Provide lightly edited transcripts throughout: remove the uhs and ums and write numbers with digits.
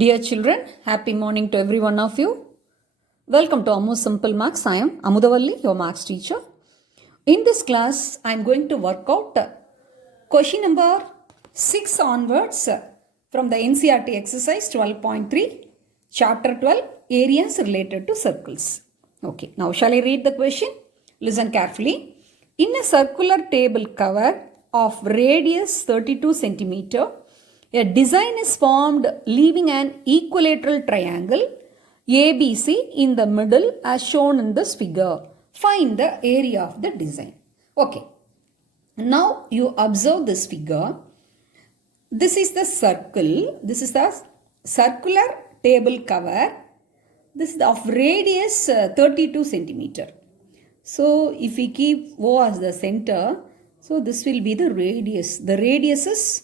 Dear children, happy morning to every one of you. Welcome to Ammu Simple Maths. I am Amuthavalli, your maths teacher. In this class, I am going to work out question number 6 onwards from the Ncert exercise 12.3, chapter 12, areas related to circles. Okay, now shall I read the question? Listen carefully. In a circular table cover of radius 32 centimeter, a design is formed leaving an equilateral triangle ABC in the middle as shown in this figure. Find the area of the design. Okay. Now you observe this figure. This is the circle. This is the circular table cover. This is of radius 32 centimeter. So if we keep O as the center, so this will be the radius. The radius is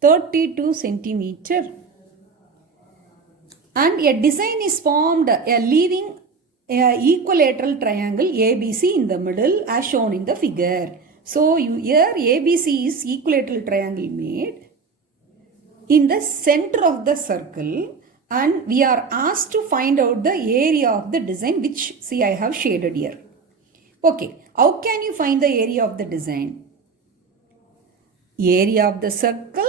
32 centimeter. And a design is formed leaving a equilateral triangle ABC in the middle as shown in the figure. So here ABC is equilateral triangle made in the center of the circle, and we are asked to find out the area of the design, which see I have shaded here. Okay, how can you find the area of the design? Area of the circle,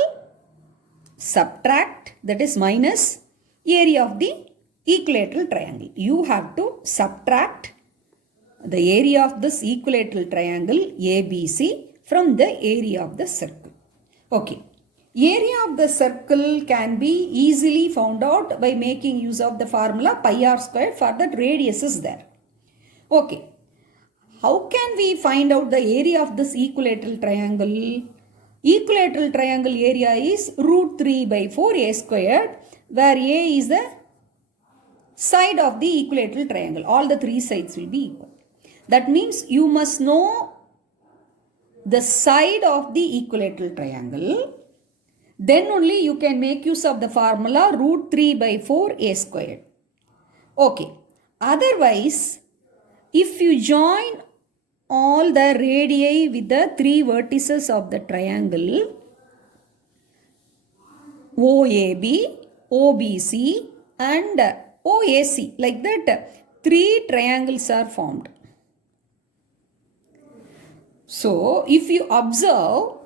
subtract, that is minus area of the equilateral triangle. You have to subtract the area of this equilateral triangle ABC from the area of the circle. Okay. Area of the circle can be easily found out by making use of the formula pi r squared, for that radius is there. Okay. How can we find out the area of this equilateral triangle? Equilateral triangle area is root 3 by 4 a squared, where a is the side of the equilateral triangle. All the three sides will be equal. That means you must know the side of the equilateral triangle. Then only you can make use of the formula root 3 by 4 a squared. Okay. Otherwise, if you join all the radii with the three vertices of the triangle OAB, OBC and OAC, like that three triangles are formed. So if you observe,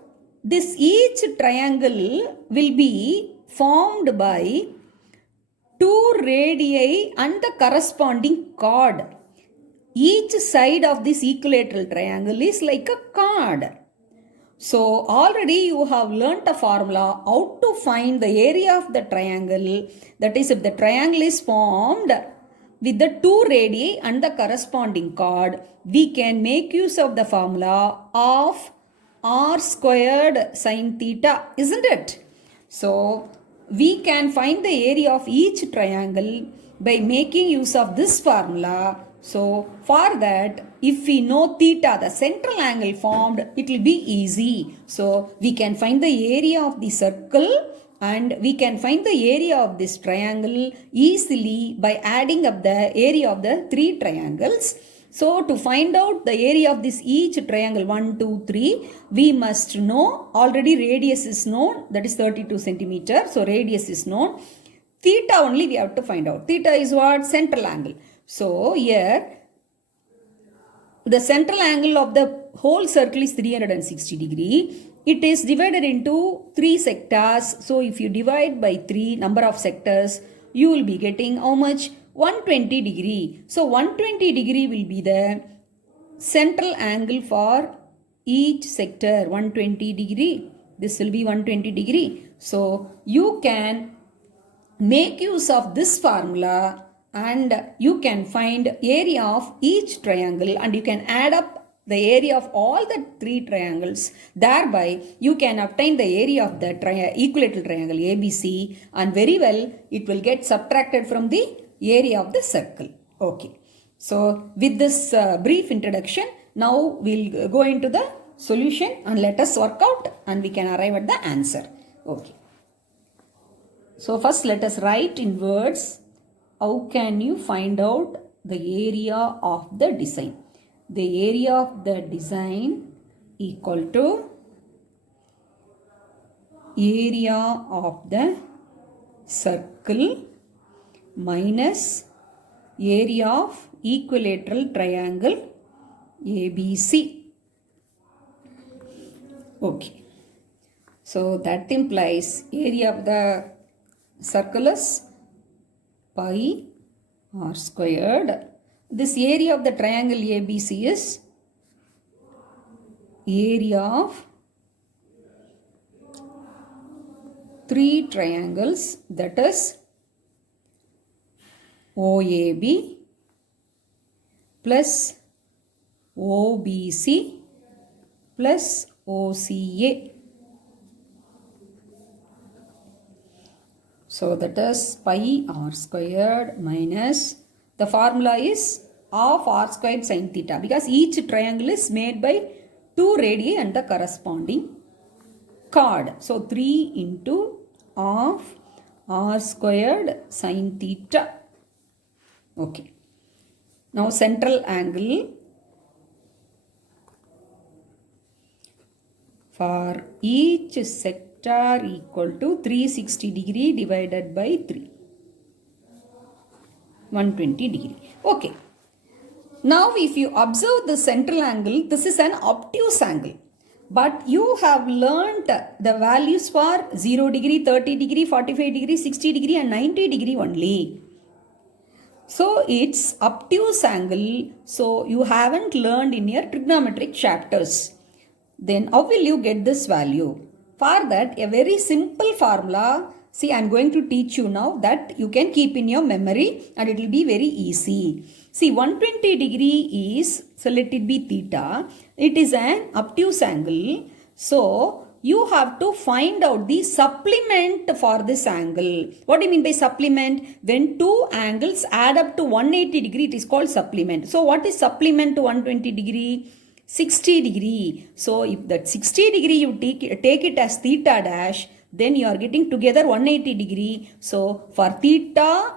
this each triangle will be formed by two radii and the corresponding chord. Each side of this equilateral triangle is like a chord. So already you have learnt a formula how to find the area of the triangle. That is, if the triangle is formed with the two radii and the corresponding chord, we can make use of the formula of r squared sine theta, isn't it? So we can find the area of each triangle by making use of this formula. So for that, if we know theta, the central angle formed, it will be easy. So we can find the area of the circle and we can find the area of this triangle easily by adding up the area of the three triangles. So to find out the area of this each triangle 1, 2, 3, we must know already radius is known, that is 32 centimeter. So radius is known. Theta only we have to find out. Theta is what? Central angle. So here the central angle of the whole circle is 360 degree. It is divided into three sectors. So if you divide by 3 number of sectors, you will be getting how much? 120 degree. So 120 degree will be the central angle for each sector. 120 degree. This will be 120 degree. So you can make use of this formula and you can find area of each triangle and you can add up the area of all the three triangles. Thereby you can obtain the area of the equilateral triangle ABC, and very well it will get subtracted from the area of the circle. Okay. So with this brief introduction, now we'll go into the solution and let us work out and we can arrive at the answer. Okay. So first let us write in words. How can you find out the area of the design? The area of the design equal to area of the circle minus area of equilateral triangle ABC. Okay. So that implies area of the circle is pi r squared. This area of the triangle ABC is area of 3 triangles, that is OAB plus OBC plus OCA. So that is pi r squared minus, the formula is of r squared sin theta, because each triangle is made by 2 radii and the corresponding chord. So 3 into of r squared sin theta. Okay. Now central angle for each sector equal to 360 degree divided by 3. 120 degree. Okay. Now if you observe the central angle, this is an obtuse angle. But you have learnt the values for 0 degree, 30 degree, 45 degree, 60 degree and 90 degree only. So it's obtuse angle. So you haven't learned in your trigonometric chapters. Then how will you get this value? For that, a very simple formula. See, I am going to teach you now that you can keep in your memory and it will be very easy. See, 120 degree is, so let it be theta. It is an obtuse angle. So you have to find out the supplement for this angle. What do you mean by supplement? When two angles add up to 180 degree, it is called supplement. So what is supplement to 120 degree? 60 degree. So if that 60 degree you take it as theta dash, then you are getting together 180 degree. So for theta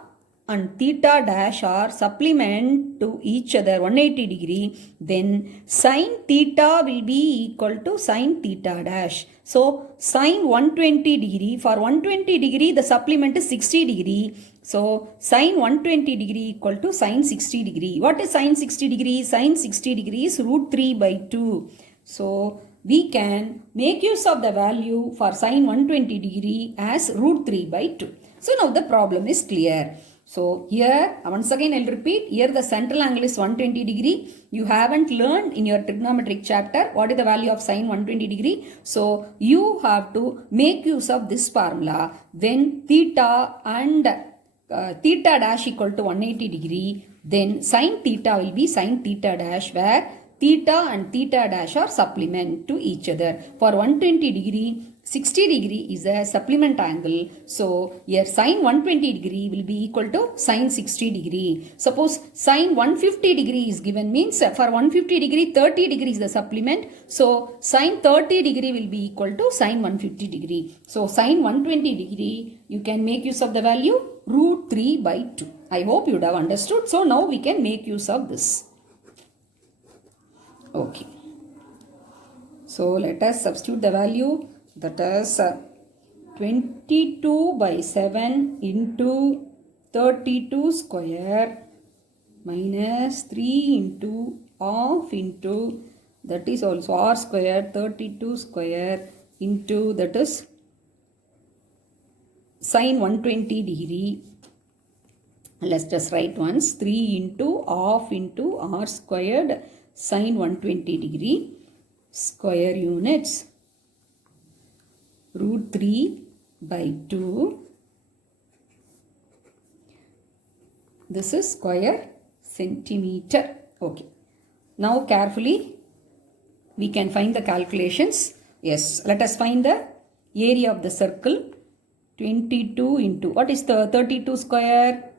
and theta dash are supplement to each other 180 degree, then sin theta will be equal to sin theta dash. So sin 120 degree, for 120 degree the supplement is 60 degree. So sin 120 degree equal to sin 60 degree. What is sin 60 degree? Sin 60 degree is root 3 by 2. So we can make use of the value for sin 120 degree as root 3 by 2. So now the problem is clear. So here, once again I'll repeat, here the central angle is 120 degree. You haven't learned in your trigonometric chapter what is the value of sin 120 degree. So you have to make use of this formula when theta and theta dash equal to 180 degree, then sin theta will be sin theta dash, where theta and theta dash are supplement to each other. For 120 degree, 60 degree is a supplement angle. So here sin 120 degree will be equal to sin 60 degree. Suppose sin 150 degree is given, means for 150 degree 30 degree is the supplement. So sin 30 degree will be equal to sin 150 degree. So sin 120 degree you can make use of the value root 3 by 2. I hope you would have understood. So now we can make use of this. Okay. So let us substitute the value, that is 22 by 7 into 32 square minus 3 into half into, that is also r square, 32 square into, that is sin 120 degree. Let's just write once, 3 into half into r squared sin 120 degree square units root 3 by 2. This is square centimeter. Okay. Now carefully we can find the calculations. Yes, let us find the area of the circle. 22 into, what is the 32 square?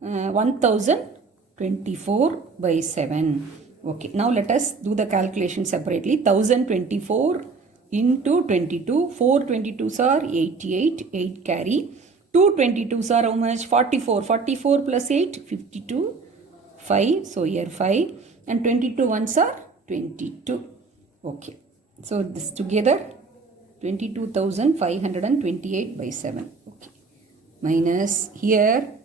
1024 by 7. Okay, now let us do the calculation separately. 1024 into 22. 4 22s are 88. 8 carry. 2 22s are how much? 44. 44 plus 8, 52. 5. So here 5. And 22 ones are 22. Okay. So this together 22,528 by 7. Okay. minus here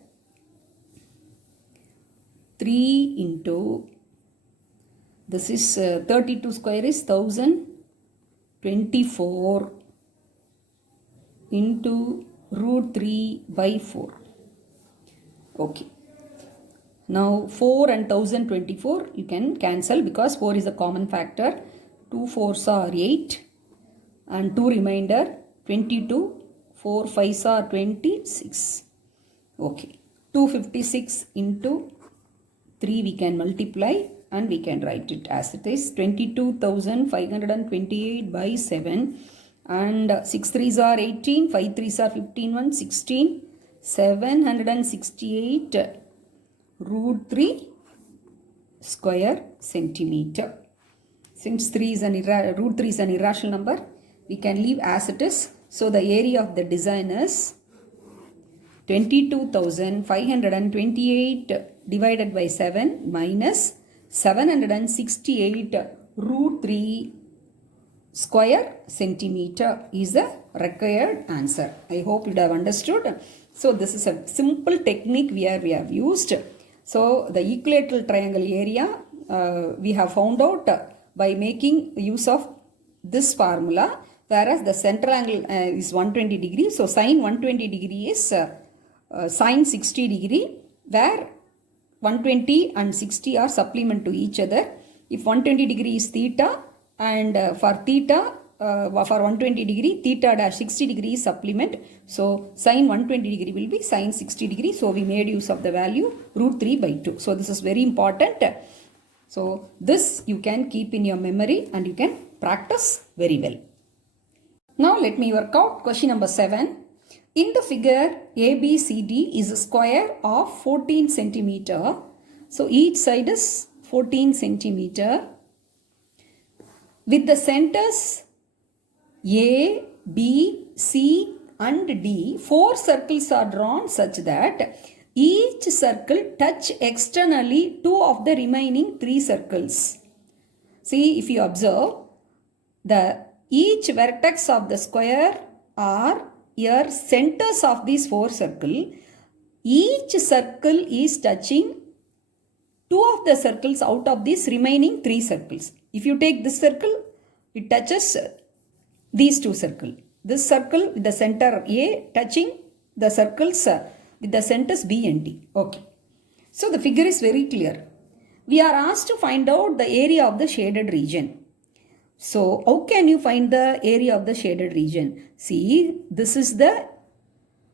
3 into, this is 32 square is 1024 into root 3 by 4. Okay. Now 4 and 1024 you can cancel because 4 is a common factor. 2 4s are 8 and 2 remainder 22. 4 5s are 26. Okay. 256 into 3 we can multiply and we can write it as it is 22,528 by 7 and 6 3s are 18, 5 3s are 15, 1 16, 768 root 3 square centimeter. Since root 3 is an irrational number, we can leave as it is. So the area of the design is 22,528 divided by 7 minus 768 root 3 square centimeter is the required answer. I hope you have understood. So this is a simple technique we have used. So the equilateral triangle area we have found out by making use of this formula, whereas the central angle is 120 degree. So sin 120 degree is sin 60 degree, where 120 and 60 are supplement to each other. If 120 degree is theta and for theta for 120 degree theta dash 60 degree is supplement. So sin 120 degree will be sin 60 degree. So we made use of the value root 3 by 2. So this is very important. So this you can keep in your memory and you can practice very well. Now let me work out question number 7. In the figure ABCD is a square of 14 centimeter. So each side is 14 centimeter. With the centers A, B, C and D, 4 circles are drawn such that each circle touch externally 2 of the remaining 3 circles. See, if you observe, each vertex of the square are here centers of these 4 circles. Each circle is touching 2 of the circles out of these remaining 3 circles. If you take this circle, it touches these 2 circles. This circle with the center A touching the circles with the centers B and D. Okay. So the figure is very clear. We are asked to find out the area of the shaded region. So how can you find the area of the shaded region? See, this is the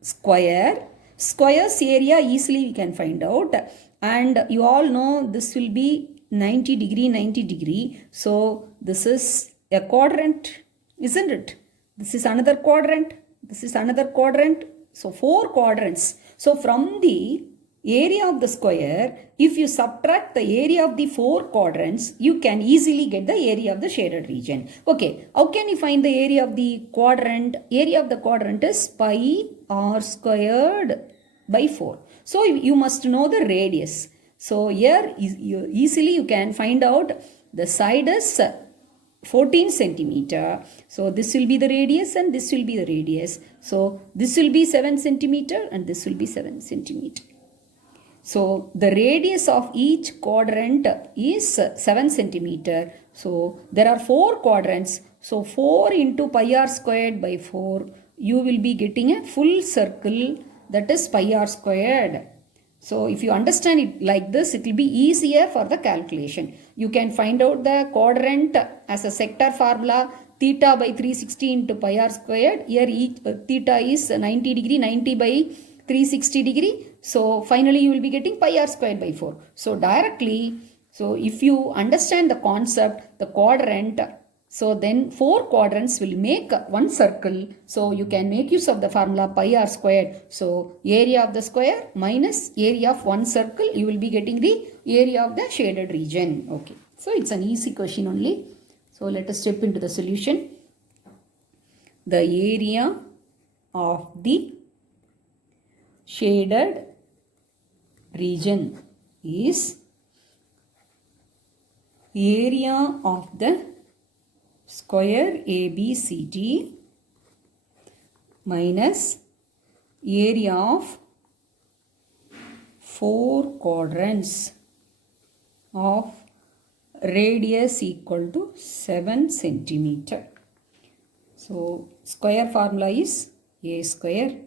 square. Square's area easily we can find out. And you all know this will be 90 degree, 90 degree. So this is a quadrant, isn't it? This is another quadrant. This is another quadrant. So 4 quadrants. So from the area of the square, if you subtract the area of the 4 quadrants, you can easily get the area of the shaded region. Okay, how can you find the area of the quadrant? Area of the quadrant is pi r squared by 4. So you must know the radius. So here easily you can find out the side is 14 centimeter. So this will be the radius and this will be the radius. So this will be 7 centimeter and this will be 7 centimeter. So the radius of each quadrant is 7 centimeter. So there are 4 quadrants. So 4 into pi r squared by 4, you will be getting a full circle, that is pi r squared. So if you understand it like this, it will be easier for the calculation. You can find out the quadrant as a sector formula, theta by 360 into pi r squared. Here each theta is 90 degree, 90 by 360 degree. So finally you will be getting pi r squared by 4. So directly, so if you understand the concept, the quadrant, so then 4 quadrants will make one circle. So you can make use of the formula pi r squared. So area of the square minus area of one circle, you will be getting the area of the shaded region. Okay. So it's an easy question only. So let us step into the solution. The area of the shaded region is area of the square ABCD minus area of 4 quadrants of radius equal to 7 centimeter. So square formula is a square,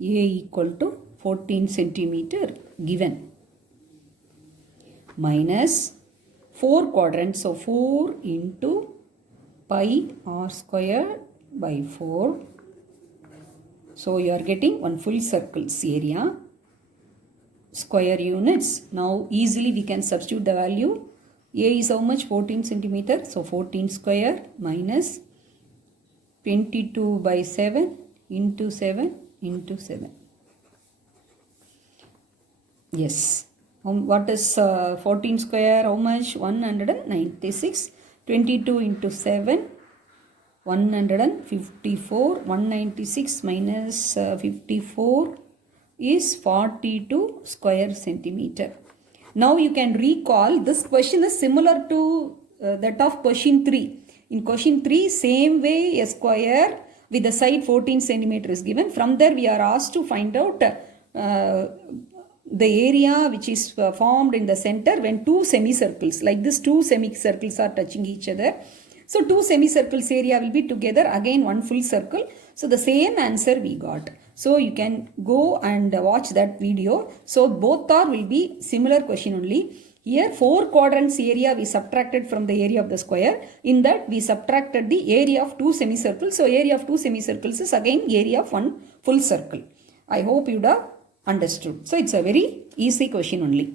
a equal to 14 centimeter given, minus 4 quadrants, so 4 into pi r square by 4. So you are getting one full circle's area, square units. Now easily we can substitute the value. A is how much? 14 centimeter. So 14 square minus 22 by 7 into 7 into 7. Yes. What is 14 square? How much? 196. 22 into 7. 154. 196 minus 54 is 42 square centimeter. Now you can recall this question is similar to that of question 3. In question 3, same way a square with the side 14 centimeter is given. From there we are asked to find out the area which is formed in the center when two semicircles, like this two semicircles are touching each other. So two semicircles area will be together, again one full circle. So the same answer we got. So you can go and watch that video. So both will be similar question only. Here 4 quadrants area we subtracted from the area of the square. In that we subtracted the area of two semicircles. So area of two semicircles is again area of one full circle. I hope you have understood. So it's a very easy question only.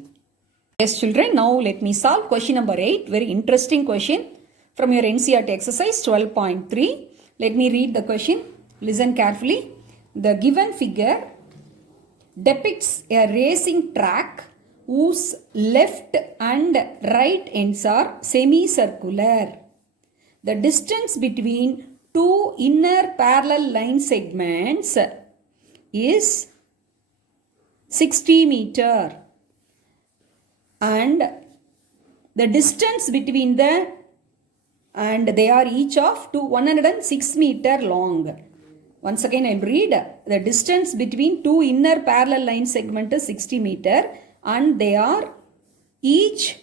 Yes children, now let me solve question number 8. Very interesting question from your Ncert exercise 12.3. Let me read the question. Listen carefully. The given figure depicts a racing track whose left and right ends are semicircular. The distance between two inner parallel line segments is 60 meter, and the distance between the and they are each of 106 meter long. Once again I will read. The distance between two inner parallel line segment is 60 meter and they are each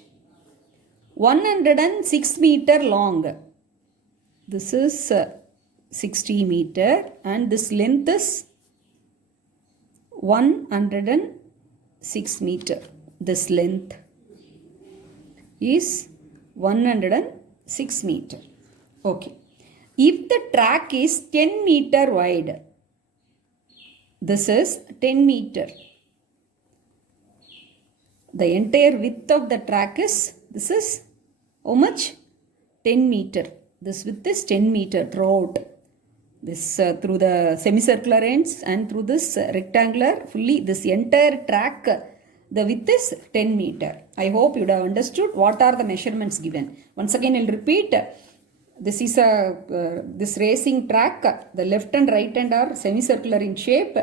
106 meter long. This is 60 meter and this length is 106 meter. This length is 106 meter. Okay. If the track is 10 meter wide, this is 10 meter. The entire width of the track is, this is how much? 10 meter. This width is 10 meter throughout. This through the semicircular ends and through this rectangular, fully this entire track, the width is 10 meter. I hope you have understood what are the measurements given. Once again I will repeat. This is this racing track. The left and right end are semicircular in shape,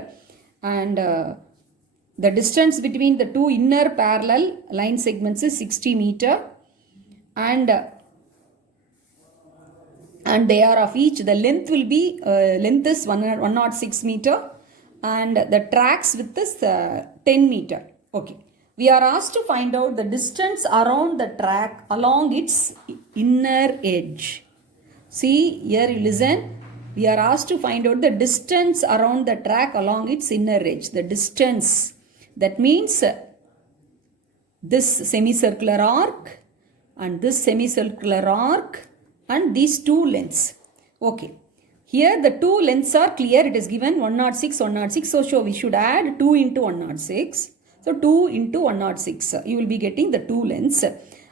and the distance between the two inner parallel line segments is 60 meter, and they are of each. The length will be length is 106 meter, and the track's width is 10 meter. Okay. We are asked to find out the distance around the track along its inner edge. See, here you listen. We are asked to find out the distance around the track along its inner edge. The distance. That means this semicircular arc and this semicircular arc and these two lengths. Okay. Here the two lengths are clear. It is given 106, 106. So we should add 2 into 106. So 2 into 106. You will be getting the two lengths.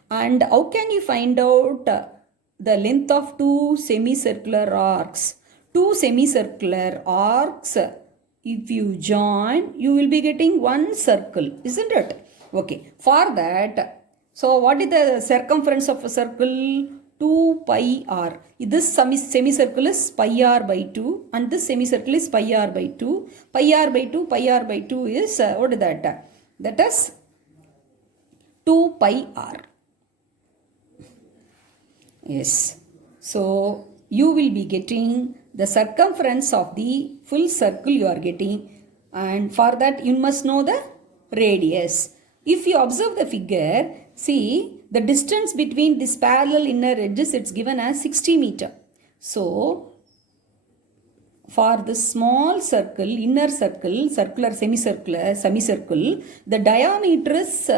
And how can you find out the length of two semicircular arcs? Two semicircular arcs, if you join, you will be getting one circle, isn't it? Okay. For that, so what is the circumference of a circle? 2 pi r. This semicircle is pi r by 2 and this semicircle is pi r by 2. Pi r by 2, pi r by 2 is, what is that? That is 2 pi r. Yes. So you will be getting the circumference of the full circle. You are getting And for that you must know the radius. If you observe the figure, see the distance between this parallel inner edges, it's given as 60 meter. So for the small circle, inner circle, circular, semicircle, the diameter is,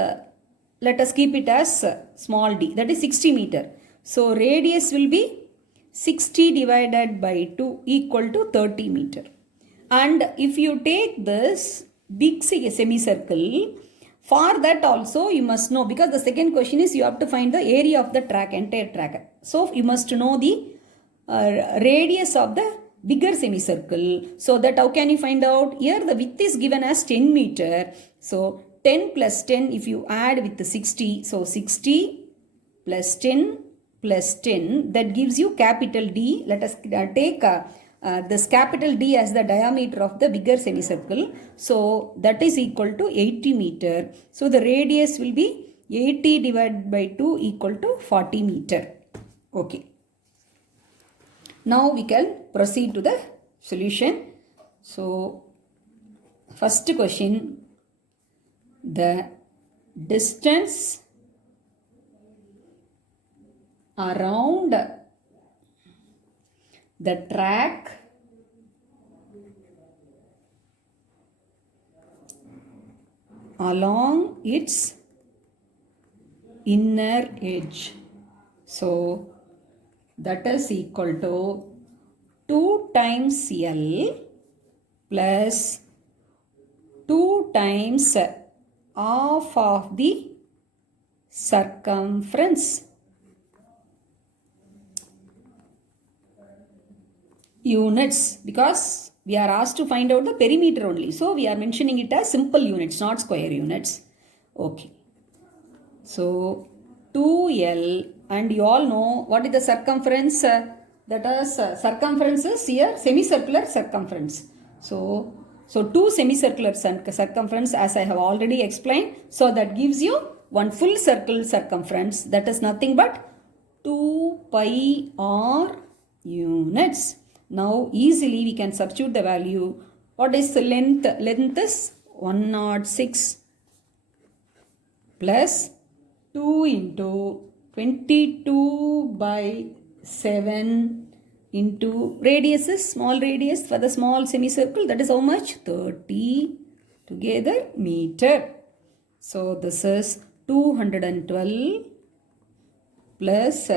let us keep it as small d, that is 60 meter. So radius will be 60 divided by 2 equal to 30 meter. And if you take this big semicircle, for that also you must know, because the second question is you have to find the area of the track, entire track. So you must know the radius of the bigger semicircle. So that how can you find out? Here the width is given as 10 meter. So 10 plus 10, if you add with the 60, so 60 plus 10 plus 10, that gives you capital D. Let us take this capital D as the diameter of the bigger semicircle. So that is equal to 80 meter. So the radius will be 80 divided by 2 equal to 40 meter. Okay. Now we can proceed to the solution. So first question, the distance around the track along its inner edge. So that is equal to 2 times L plus 2 times half of the circumference units, because we are asked to find out the perimeter only. So we are mentioning it as simple units, not square units. Okay. So 2L, and you all know what is the circumference? That is circumference is here semicircular circumference. So 2 semicircular circumference, as I have already explained. So that gives you one full circle circumference, that is nothing but 2 pi r units. Now easily we can substitute the value. What is the length? Length is 106 plus 2 into 22 by 7 into radius is small radius for the small semicircle, that is how much? 30 together meter. So this is 212 plus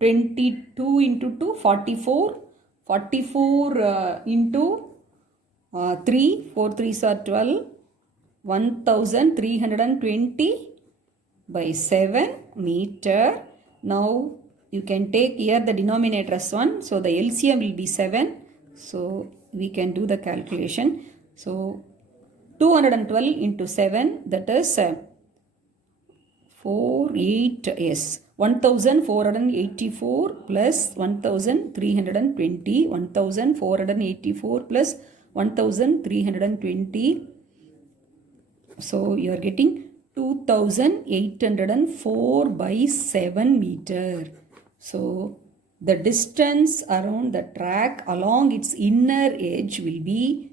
22 into 2, 44. 44 into 3, 4 3s are 12. 1320 by 7 meter. Now you can take here the denominator as 1. So the LCM will be 7. So we can do the calculation. So 212 into 7, that is 1484 plus 1320, 1484 plus 1320. So you are getting 2804 by 7 meter. So the distance around the track along its inner edge will be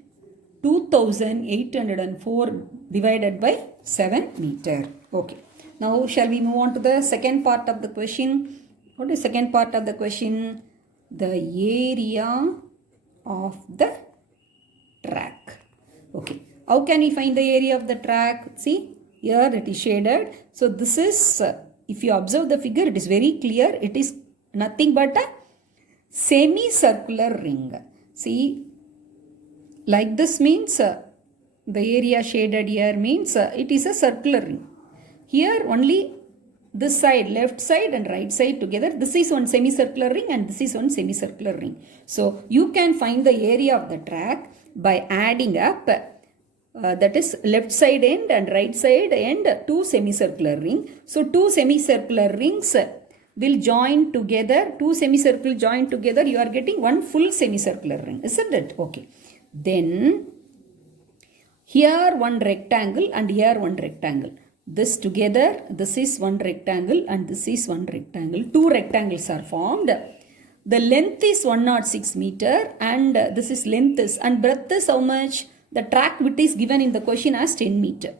2804 divided by 7 meter. Okay. Now shall we move on to the second part of the question? What is second part of the question? The area of the track. Okay. How can we find the area of the track? See, here it is shaded. So this is, if you observe the figure, it is very clear. It is nothing but a semicircular ring. See, like this means the area shaded here means it is a circular ring. Here only this side, left side and right side together. This is one semicircular ring and this is one semicircular ring. So you can find the area of the track by adding up that is left side end and right side end 2 semicircular ring. So 2 semicircular rings will join together. 2 semicircle join together. You are getting one full semicircular ring, isn't it? Okay. Then here one rectangle and here one rectangle. This together, this is one rectangle and this is one rectangle. 2 rectangles are formed. the length is 106 meter and this is length is, and breadth is how much? The track width is given in the question as 10 meter.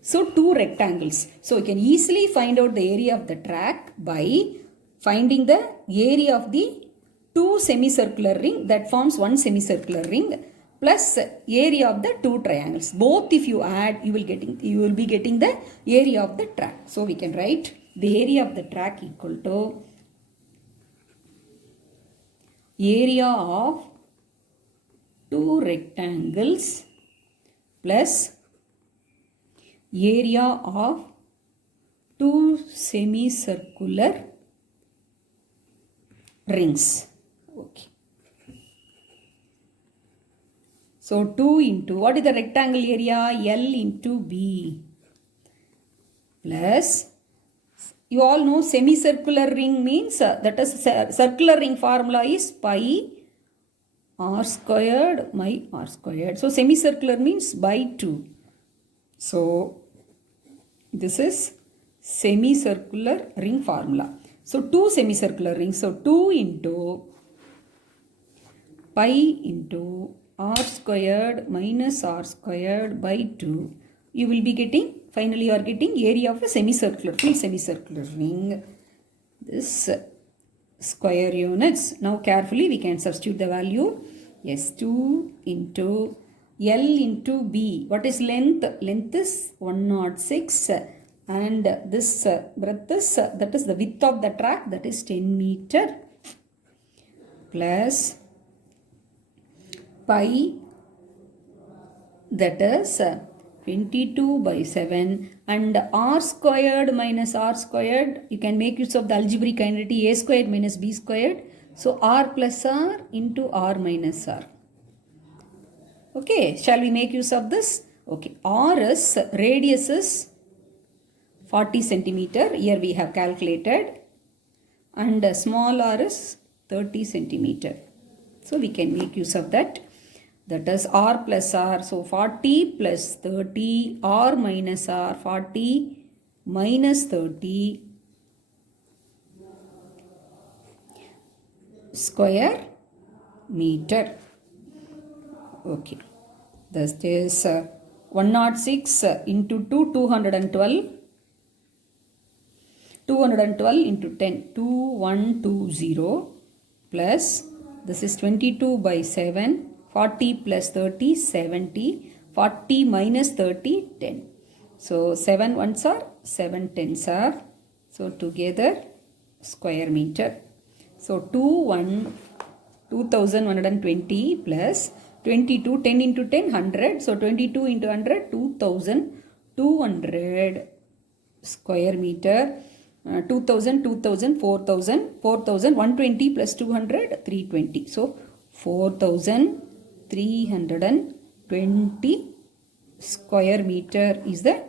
So two rectangles. So you can easily find out the area of the track by finding the area of the two semicircular ring that forms one semicircular ring plus area of the two triangles. Both if you add, you will be getting the area of the track. So we can write the area of the track equal to area of two rectangles plus area of two semicircular rings. Okay. So 2 into, what is the rectangle area? L into B plus, you all know semicircular ring means, that is circular ring formula is pi r squared by r squared. So semicircular means by 2. So this is semicircular ring formula. So two semicircular rings. So 2 into pi into r squared minus r squared by 2. You will be getting, finally you are getting area of a semicircular, full semicircular ring. This square units. Now carefully we can substitute the value. Yes, 2 into L into B. What is length? Length is 106 and this breadth is, that is the width of the track, that is 10 meter plus pi, that is 22 by 7, and r squared minus r squared, you can make use of the algebraic identity a squared minus b squared. So r plus r into r minus r. Okay, shall we make use of this? Okay, r is, radius is 40 centimeter. Here we have calculated, and small r is 30 centimeter. So we can make use of that. That is r plus r. So 40 plus 30, r minus r, 40 minus 30 square meter. Okay. This is 106 into 2, 212. 212 into 10, 2120 plus, this is 22 by 7. 40 plus 30, 70. 40 minus 30, 10. So 7 ones are, 7 tens are. So together square meter. So 2120 plus 22, 10 into 10, 100. So 22 into 100, 2200 square meter. 2000, 2000, 4000, 4000, 120 plus 200, 320. So 4320 square meter is the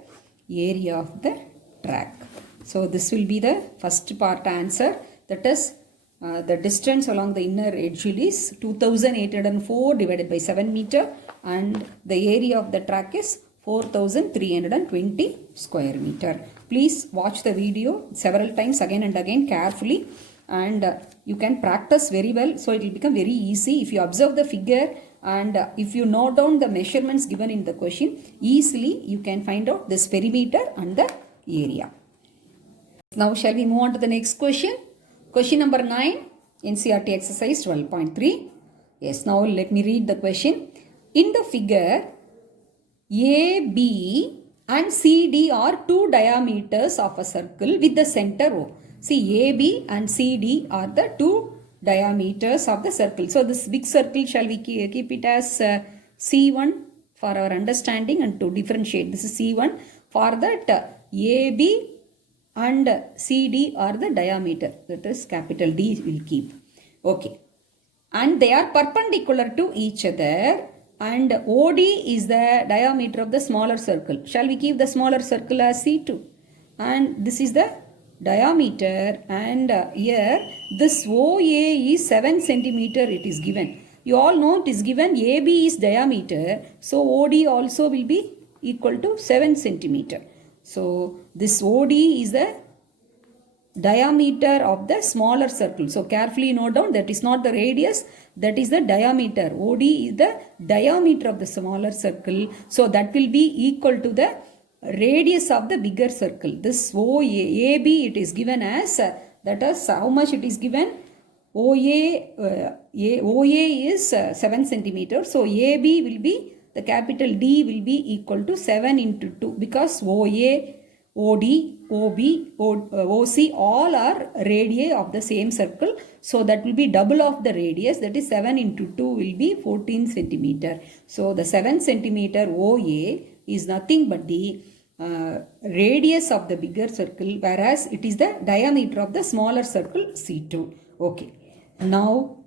area of the track. So this will be the first part answer. That is the distance along the inner edge is 2804 divided by 7 meter, and the area of the track is 4320 square meter. Please watch the video several times again and again carefully, and you can practice very well. So it will become very easy if you observe the figure, and if you note down the measurements given in the question, easily you can find out this perimeter and the area. Now shall we move on to the next question? Question number 9, Ncert exercise 12.3. Yes, now let me read the question. In the figure, AB and CD are two diameters of a circle with the center O. See, AB and CD are the two diameters of the circle. So this big circle, shall we keep it as C1 for our understanding and to differentiate. This is C1. For that, AB and CD are the diameter. That is capital D will keep. Okay. And they are perpendicular to each other. And OD is the diameter of the smaller circle. Shall we keep the smaller circle as C2? And this is the diameter, and here this OA is 7 centimeter it is given. You all know it is given AB is diameter. So OD also will be equal to 7 centimeter. So this OD is the diameter of the smaller circle. So carefully note down, that is not the radius, that is the diameter. OD is the diameter of the smaller circle. So that will be equal to the radius of the bigger circle. This AB it is given as, that is how much it is given? OA is 7 centimeters. So AB will be, the capital D will be equal to 7 into 2, because OA, OD, OB, OC all are radii of the same circle. So that will be double of the radius, that is 7 into 2 will be 14 centimeter. So the 7 centimeter OA is nothing but the radius of the bigger circle, whereas it is the diameter of the smaller circle C2. Okay. Now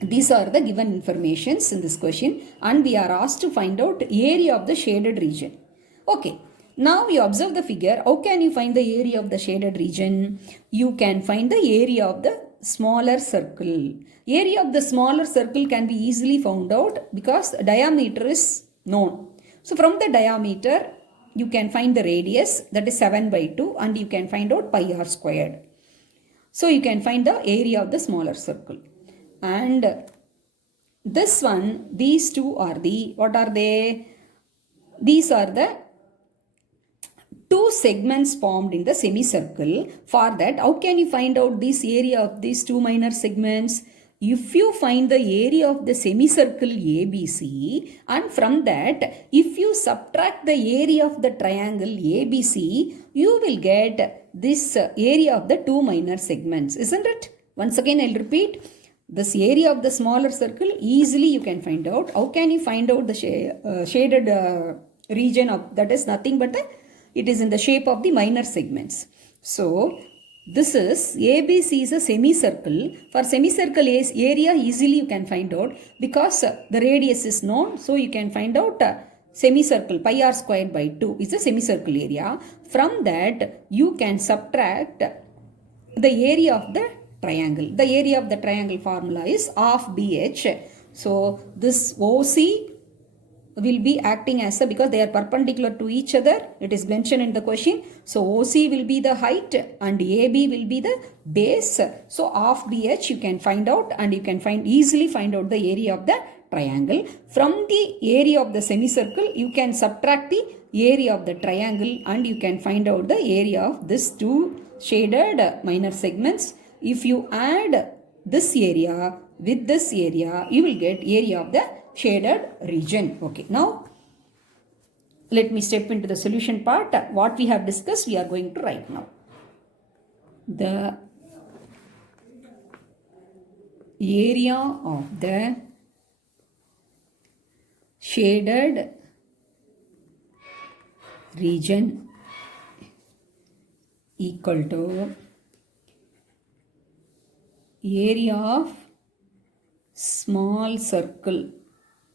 these are the given informations in this question, and we are asked to find out area of the shaded region. Okay. Now you observe the figure. How can you find the area of the shaded region? You can find the area of the smaller circle. Area of the smaller circle can be easily found out because diameter is known. So from the diameter, you can find the radius, that is 7 by 2, and you can find out pi r squared. So you can find the area of the smaller circle. And this one, these two are the, what are they? These are the two segments formed in the semicircle. For that, how can you find out this area of these two minor segments? If you find the area of the semicircle ABC, and from that, if you subtract the area of the triangle ABC, you will get this area of the two minor segments, isn't it? Once again, I'll repeat. This area of the smaller circle, easily you can find out. How can you find out the shaded region of, that is nothing but it is in the shape of the minor segments. So this is ABC is a semicircle. For semicircle area, easily you can find out because the radius is known. So you can find out semicircle pi r squared by 2 is a semicircle area. From that, you can subtract the area of the triangle. The area of the triangle formula is half BH. So this OC will be acting as a, because they are perpendicular to each other, it is mentioned in the question. So OC will be the height and AB will be the base. So half BH you can find out, and you can easily find out the area of the triangle. From the area of the semicircle, you can subtract the area of the triangle, and you can find out the area of this two shaded minor segments. If you add this area with this area, you will get area of the shaded region. Okay, now let me step into the solution part. What we have discussed, we are going to write now. The area of the shaded region equal to area of small circle,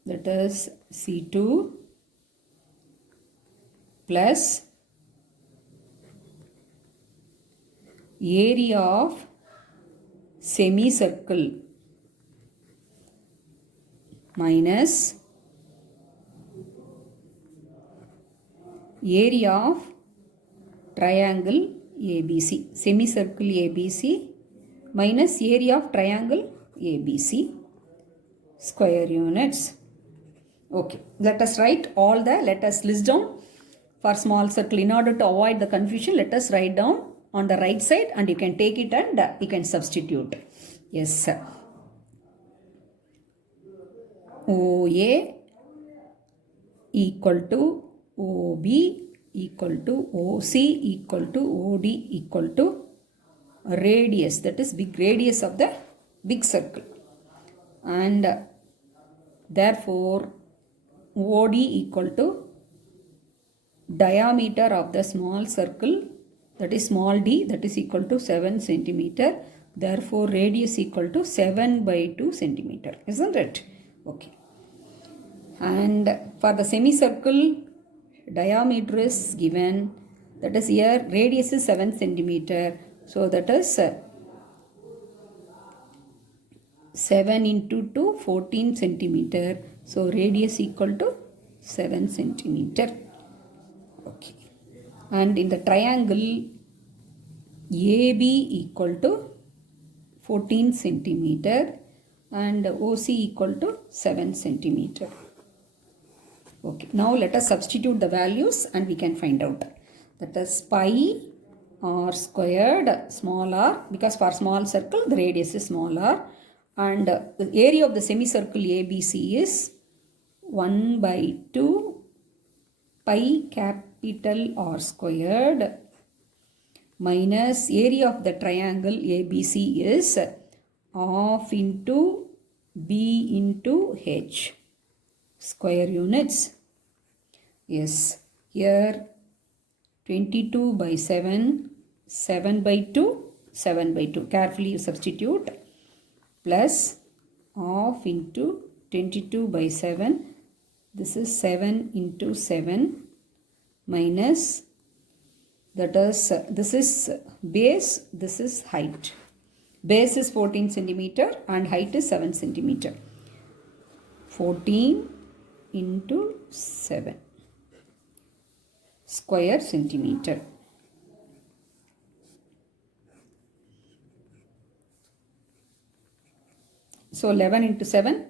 that is C2 plus area of semicircle minus area of triangle ABC. Semicircle ABC minus area of triangle ABC square units. Okay, let us write all the, let us list down for small circle. In order to avoid the confusion, let us write down on the right side, and you can take it and you can substitute. Yes, OA equal to OB equal to OC equal to OD equal to radius, that is big radius of the big circle, and therefore OD equal to diameter of the small circle, that is small d, that is equal to 7 centimeter. Therefore radius equal to 7 by 2 centimeter, isn't it? Okay. And for the semicircle, diameter is given, that is here radius is 7 centimeter. So that is 7 into 2, 14 centimeter. So radius equal to 7 centimeter. Okay. And in the triangle, AB equal to 14 centimeter and OC equal to 7 centimeter. Okay, now let us substitute the values and we can find out. That is pi r squared small r, because for small circle the radius is small r, and the area of the semicircle ABC is 1 by 2 pi capital R squared minus area of the triangle ABC is half into B into H square units. Yes, here 22 by 7, 7 by 2, 7 by 2. Carefully you substitute, plus half into 22 by 7. This is 7 into 7 minus, that is, this is base, this is height. Base is 14 centimeter and height is 7 centimeter. 14 into 7 square centimeter. So 11 into 7.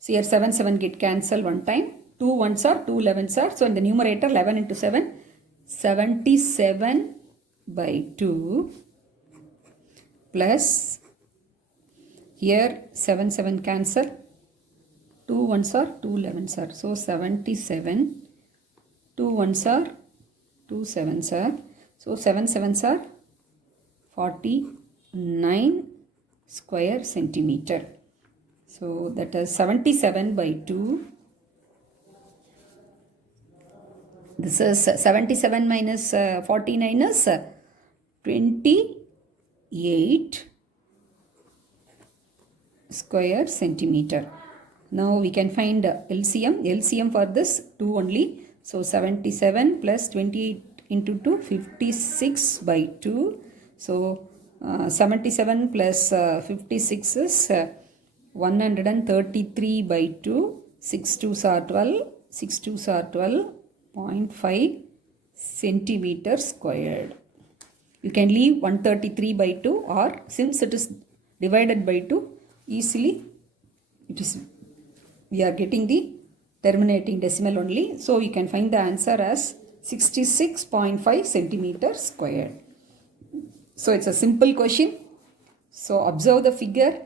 So here 7, 7 get cancelled one time. 2 ones are, 2 11s are. So in the numerator 11 into 7, 77 by 2 plus here 7, 7 cancel. 2 ones are, 2 11s are. So 77. 2 ones are, 2 7s are. So 7 7s are 49 square centimeter. So that is 77 by 2. This is 77 minus 49 is 28 square centimeter. Now we can find LCM. LCM for this 2 only. So 77 plus 28 into 2, 56 by 2. So 77 plus 56 is 133 by 2. 6 2s are 12. 6 2s are 12.5 centimeter squared. You can leave 133 by 2, or since it is divided by 2, easily it is, we are getting the terminating decimal only. So you can find the answer as 66.5 centimeter squared. So it's a simple question. So observe the figure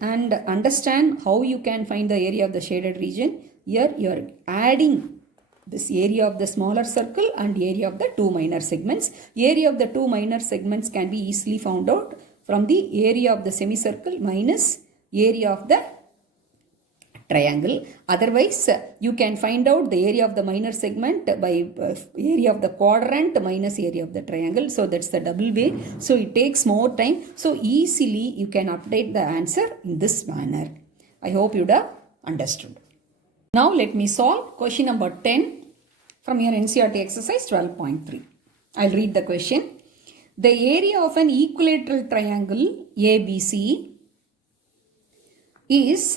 and understand how you can find the area of the shaded region. Here you are adding this area of the smaller circle and area of the two minor segments. Area of the two minor segments can be easily found out from the area of the semicircle minus area of the triangle. Otherwise, you can find out the area of the minor segment by area of the quadrant minus area of the triangle. So that's the double way. So it takes more time. So easily you can update the answer in this manner. I hope you have understood. Now let me solve question number 10 from your Ncert exercise 12.3. I'll read the question. The area of an equilateral triangle ABC is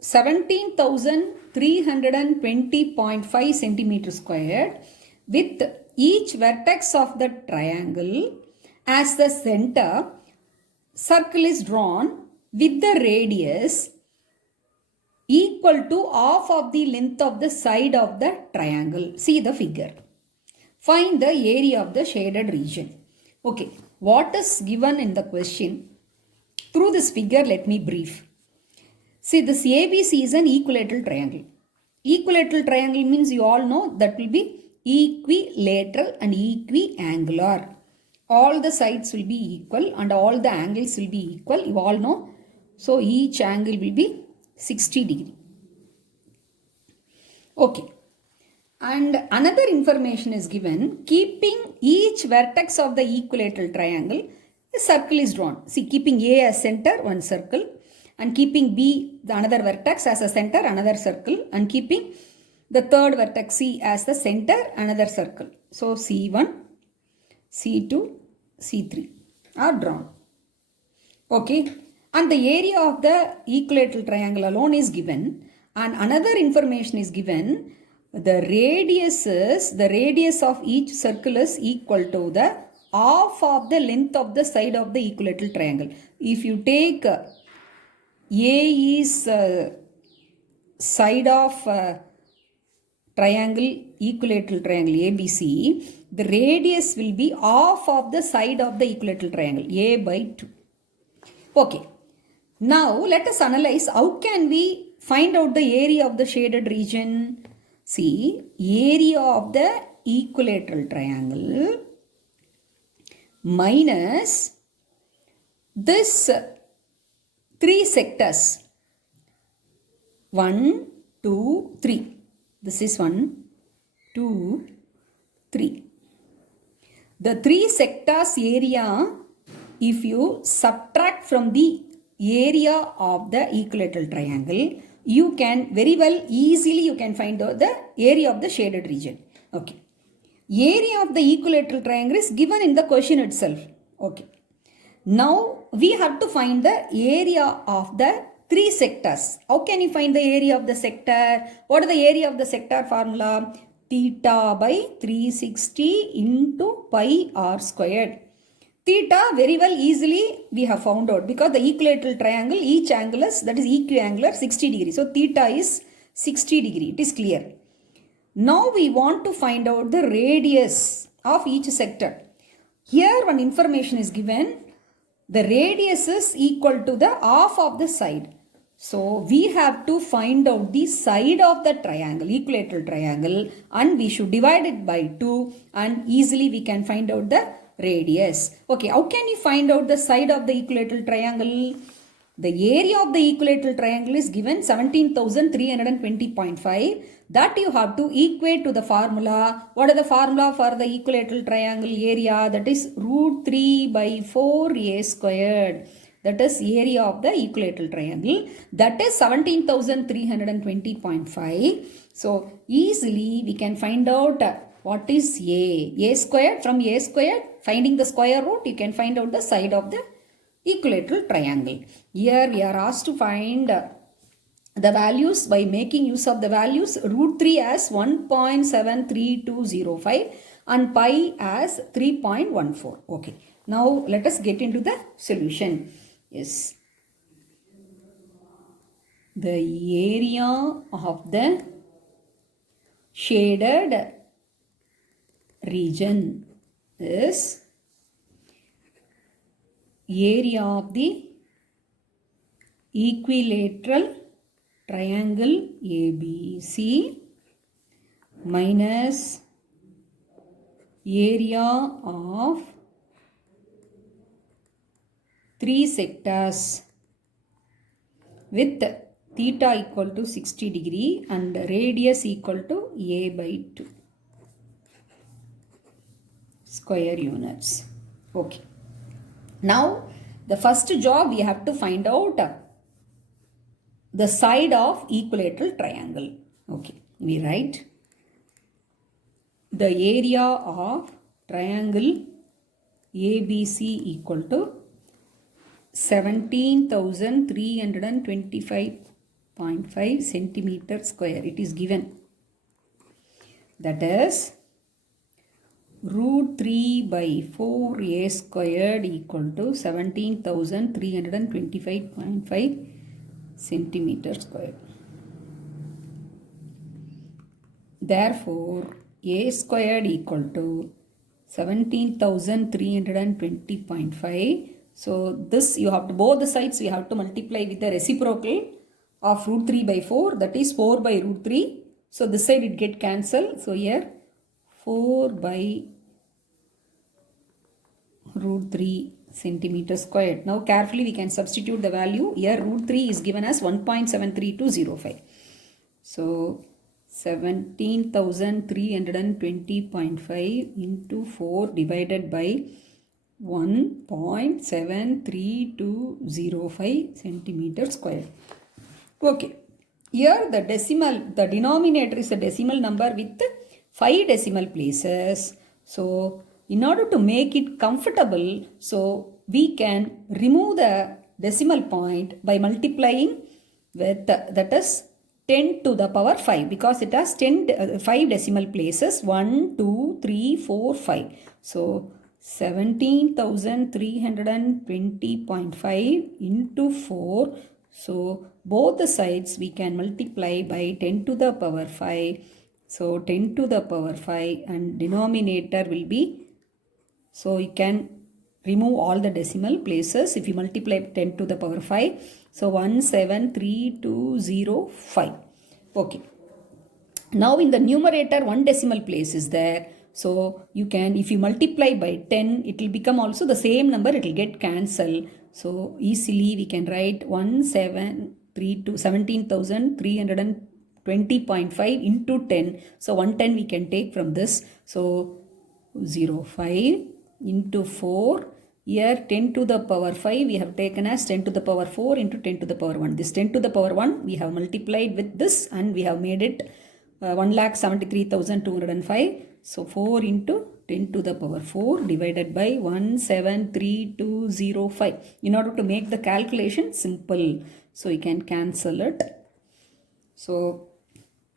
17,320.5 centimeter squared with each vertex of the triangle as the center. Circle is drawn with the radius equal to half of the length of the side of the triangle. See the figure. Find the area of the shaded region. Okay, what is given in the question? Through this figure, let me brief. See, this ABC is an equilateral triangle. Equilateral triangle means you all know that will be equilateral and equiangular. All the sides will be equal and all the angles will be equal. You all know. So, each angle will be 60 degree. Okay. And another information is given. Keeping each vertex of the equilateral triangle, a circle is drawn. See, keeping A as center, one circle. And keeping B, the another vertex as a center, another circle. And keeping the third vertex C as the center, another circle. So, C1, C2, C3 are drawn. Okay. And the area of the equilateral triangle alone is given. And another information is given. The radius of each circle is equal to the half of the length of the side of the equilateral triangle. If you take A is side of triangle, equilateral triangle ABC, the radius will be half of the side of the equilateral triangle, A by 2. Okay. Now let us analyze how can we find out the area of the shaded region. See, area of the equilateral triangle minus this 3 sectors. 1, 2, 3. This is 1, 2, 3. The 3 sectors area, if you subtract from the area of the equilateral triangle, you can very well easily you can find out the area of the shaded region. Okay. Area of the equilateral triangle is given in the question itself. Okay. Now we have to find the area of the 3 sectors. How can you find the area of the sector? What is the area of the sector formula? Theta by 360 into pi r squared. Theta very well easily we have found out because the equilateral triangle, each angle is, that is equiangular 60 degrees. So theta is 60 degree. It is clear. Now we want to find out the radius of each sector. Here one information is given. The radius is equal to the half of the side. So we have to find out the side of the triangle, equilateral triangle, and we should divide it by 2 and easily we can find out the radius. Okay, how can you find out the side of the equilateral triangle? The area of the equilateral triangle is given 17,320.5. That you have to equate to the formula. What is the formula for the equilateral triangle area? That is root 3 by 4 a squared. That is area of the equilateral triangle. That is 17,320.5. So easily we can find out what is A. A squared, from A squared, finding the square root, you can find out the side of the equilateral triangle. Here we are asked to find the values by making use of the values. Root 3 as 1.73205 and pi as 3.14. Okay. Now let us get into the solution. Yes. The area of the shaded region is area of the equilateral triangle ABC minus area of 3 sectors with theta equal to 60 degree and radius equal to A by 2 square units. Okay. Now the first job we have to find out the side of equilateral triangle. Okay. We write the area of triangle ABC equal to 17,325.5 centimeter square. It is given. That is root 3 by 4 a squared equal to 17,325.5 centimeter square. Therefore, a squared equal to 17,320.5. So this you have to, both the sides we have to multiply with the reciprocal of root 3 by 4, that is 4 by root 3. So this side it get cancelled. So here 4 by root 3 centimeter squared. Now carefully we can substitute the value. Here root 3 is given as 1.73205. So 17,320.5 into 4 divided by 1.73205 centimeter square. Okay. Here the denominator is a decimal number with 5 decimal places. So in order to make it comfortable, so we can remove the decimal point by multiplying with that is 10 to the power 5 because it has 5 decimal places 1, 2, 3, 4, 5. So 17,320.5 into 4. So both the sides we can multiply by 10 to the power 5. So 10 to the power 5 and denominator will be, so you can remove all the decimal places if you multiply 10 to the power 5. So 173,205. Okay. Now in the numerator one decimal place is there. So you can, if you multiply by 10, it will become also the same number, it will get cancelled. So easily we can write 17,320.5 into 10. So 110 we can take from this. So 05 into 4. Here 10 to the power 5 we have taken as 10 to the power 4 into 10 to the power 1. This 10 to the power 1 we have multiplied with this and we have made it 1,73,205. So 4 into 10 to the power 4 divided by 173,205. In order to make the calculation simple, so you can cancel it. So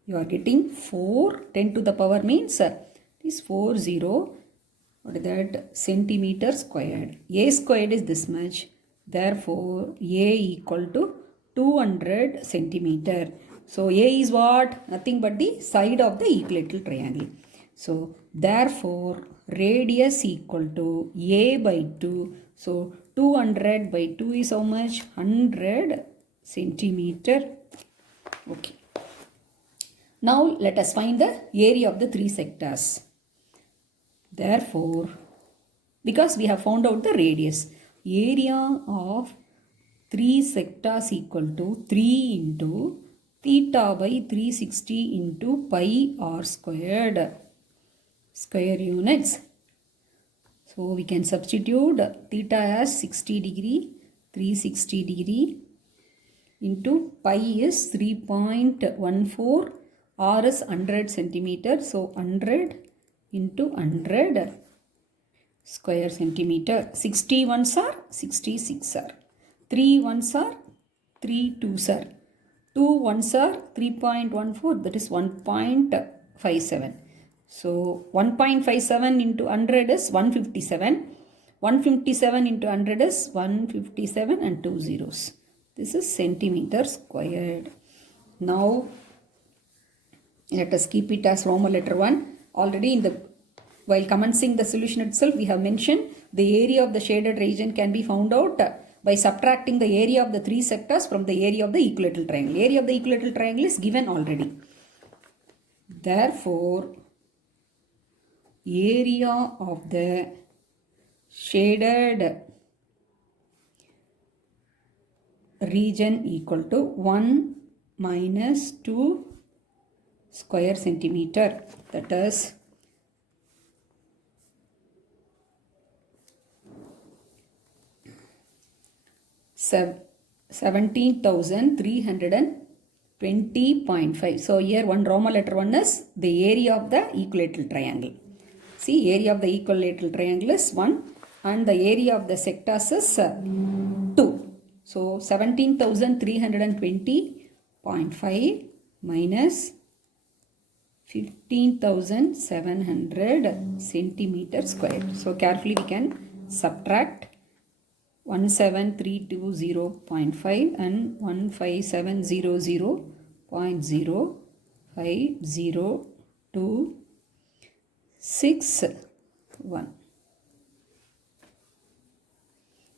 you are getting 4. 10 to the power means is 40. What is that? Centimeter squared. A squared is this much. Therefore, A equal to 200 centimeter. So A is what? Nothing but the side of the equilateral triangle. So therefore radius equal to A by 2. So 200 by 2 is how much? 100 centimeter. Okay. Now let us find the area of the three sectors. Therefore, because we have found out the radius, area of three sectors equal to 3 into theta by 360 into pi r squared, square units. So we can substitute theta as 60 degree, 360 degree into pi is 3.14, r is 100 centimeter. So 100 into 100 square centimeter. 60 ones are 66 are. 3 ones are 3 twos are. 2 ones are 3.14, that is 1.57. So 1.57 into 100 is 157. 157 into 100 is 157 and 2 zeros. This is centimeter squared. Now let us keep it as Roman letter 1. Already in the, while commencing the solution itself, we have mentioned the area of the shaded region can be found out by subtracting the area of the three sectors from the area of the equilateral triangle. Area of the equilateral triangle is given already. Therefore, area of the shaded region equal to 1 minus 2 square centimeter, that is 17,320.5. So here one Roman letter 1 is the area of the equilateral triangle. See, area of the equilateral triangle is 1 and the area of the sectors is 2. So 17,320.5 minus 15,700 centimeter squared. So carefully we can subtract 17320.5 and 15700.05061.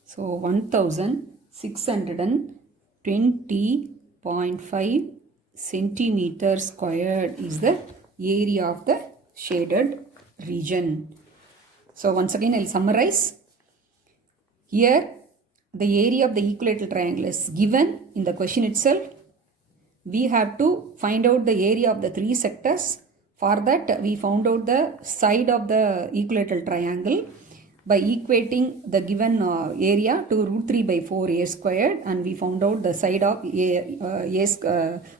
So 1620.5 centimeter squared is the area of the shaded region. So once again I will summarize. Here the area of the equilateral triangle is given in the question itself. We have to find out the area of the three sectors. For that we found out the side of the equilateral triangle by equating the given area to root 3 by 4 a squared, and we found out the side of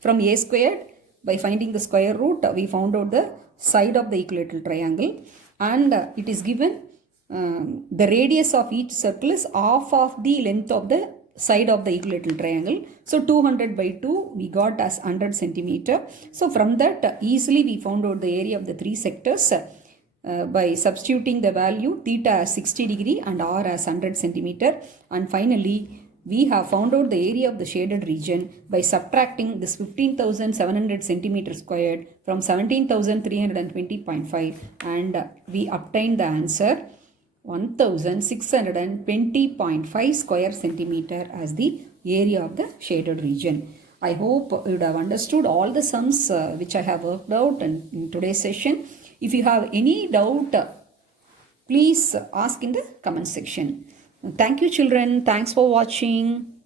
from a squared. By finding the square root we found out the side of the equilateral triangle, and it is given the radius of each circle is half of the length of the side of the equilateral triangle. So 200 by 2 we got as 100 centimeter. So from that easily we found out the area of the three sectors. by substituting the value theta as 60 degree and r as 100 centimeter. And finally, we have found out the area of the shaded region by subtracting this 15,700 centimeter squared from 17,320.5, and we obtained the answer 1620.5 square centimeter as the area of the shaded region. I hope you would have understood all the sums which I have worked out in today's session. If you have any doubt, please ask in the comment section. Thank you, children. Thanks for watching.